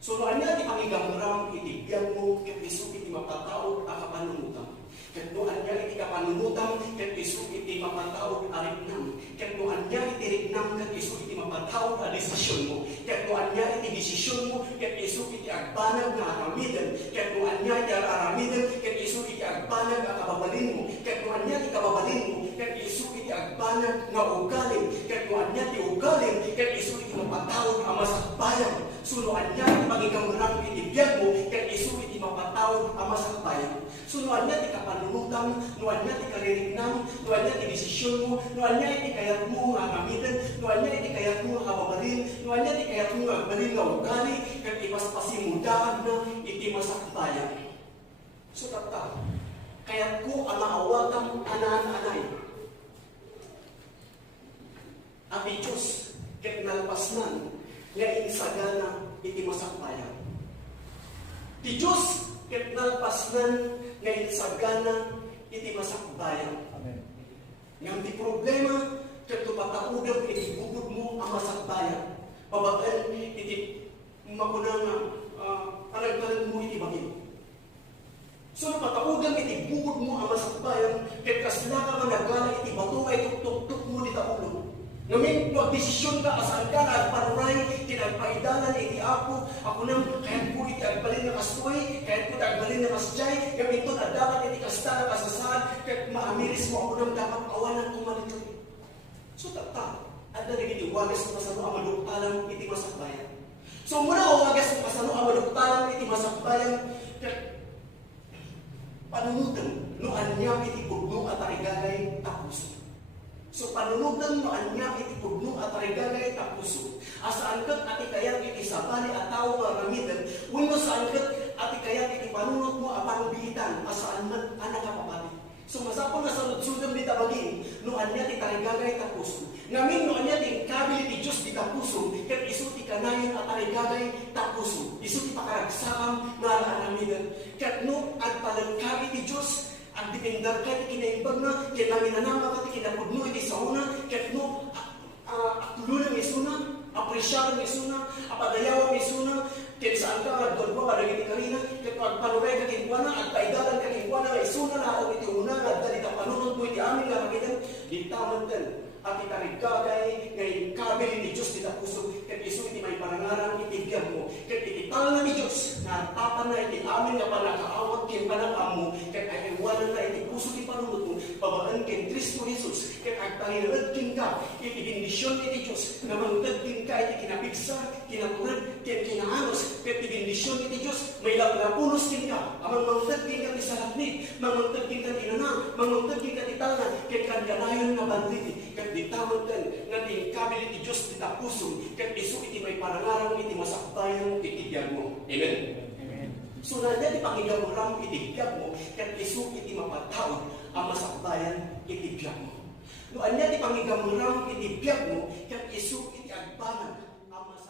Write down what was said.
So noan niya di pangigamram iti biyag mo ket isu iti mapataog a kapanungutam. Ket noan niya iti kapanungutam ket isu iti mapataog a riknam. Ket noan niya iti riknam ket isu iti mapataog a desisyon mo. Ket noan niya iti desisyon mo ket isu iti agbanag nga aramiden. Ket noan niya iti aramiden ket isu iti agbanag a kababalin mo. Ket noan niya iti kababalin mo ket isu iti agbanag nga ugaling. Ket noan niya iti ugaling ket isu iti mapataog a masakbayan. Sunuan niya iti pangigamram iti biyag mo ket isu iti mapataog a masakbayan. Sunuan niya iti kapanungutam, nuan niya iti kaririknam, nuan niya iti desisyon mo, nuan niya iti kayat mo nga gamitin, nuan niya iti kayat mo nga kababalin, nuan niya iti kayat mo nga agbalin nga ugali, ket ipaspasimudahan na iti masakbayan. So tata, kayat ko ang maawatang anan-anay. Ati Diyos, ket nalpasnan, nga insagana iti masakbayan. Ti Diyos, ket nalpasnan, nga insagana iti masakbayan. Amen. Ngam ti problema, ket tupataudam iti bubod mo ang masakbayan. Babaan iti makunang panagtalag mo iti bagay. So napataudam iti bubod mo ang masakbayan, ket kasla ka managala iti bato ay tuktok-tuk mo ni taulo. Ngamin, magdesisyon ka, asaan ka, nagpanuray, kinagpaidalan, iti ako nang, kahit po iti agbalin na kastoy, kahit po iti agbalin na kasjay, ngamin ito na dapat iti kasta na kasasaan, kahit maamiris mo ako nang dapat awanan kumalito. So, tata, at na naging wagas mo kasano ang maduktalan, iti masakbayan. So, muna o wagas mo kasano ang maduktalan, iti masakbayan, panunutan, noan niya iti pugno at arigagay tapos. So panunutan noan niya iti pugno at arigagay tapuso. Asaan kat ati kayat iti sabali at tao nga gamitan, uno saan kat ati kayat iti panunot mo apang biitan, asaan man anak kapapati. So masapon nga sa ludsudam di tabagin, noan niya iti arigagay tapuso. Ngamin noan niya iti kabili ti Diyos di tapuso, kat isu ti kanayon at arigagay tapuso. Isu ti pakaragsakam nga alanamidan. Kat no at palangkabi ti Diyos, ang dipindar ka, kinaimbag na, kaya namin nanama ka, kinapudno, iti sa una, kaya no, atulunan may suna, apresyaran may suna, apadayawan may suna, kaya saan ka, agdolbo, karagin karina, kaya pagpanuray ka kinkwana, at paidalan ka kinkwana, may suna na ako iti una, at dalita panunod mo, iti amin nga magitan, di taman din, at itarigagay, ngayon kabili ni Diyos, di tapuso, kaya iso iti may parangaran, iti biyag mo, kaya iti talan ni Diyos, natapan na iti amin nga panakaawat, kaya panakamu, kaya ay iwanan na iti puso ti panunod mo, babaan kay Kristo Jesus, kaya agtalinagad kin ka, iti bindisyon iti Diyos, na mangutad kin ka, iti kinapigsa, kinaturad, kaya kinaanos, kaya iti bindisyon iti Diyos, may lapunos kin ka, amang mangutad kin ka ti salaknit, mangutad kin ka ti nanang, mangutad kin ka ti talan, kaya kanyanayon na banditi, kaya di tawag din, nga di kabili ti Diyos di tapuso, kaya iso iti may parangarang iti masakbayan iti biyag mo. Amen? So na di pangigamurang iti biyag mo, kaya iso iti mapatawag ang masakbayan iti biyag mo. No anya di pangigamurang iti biyag mo, kaya iso iti agbanag ang masakbayan.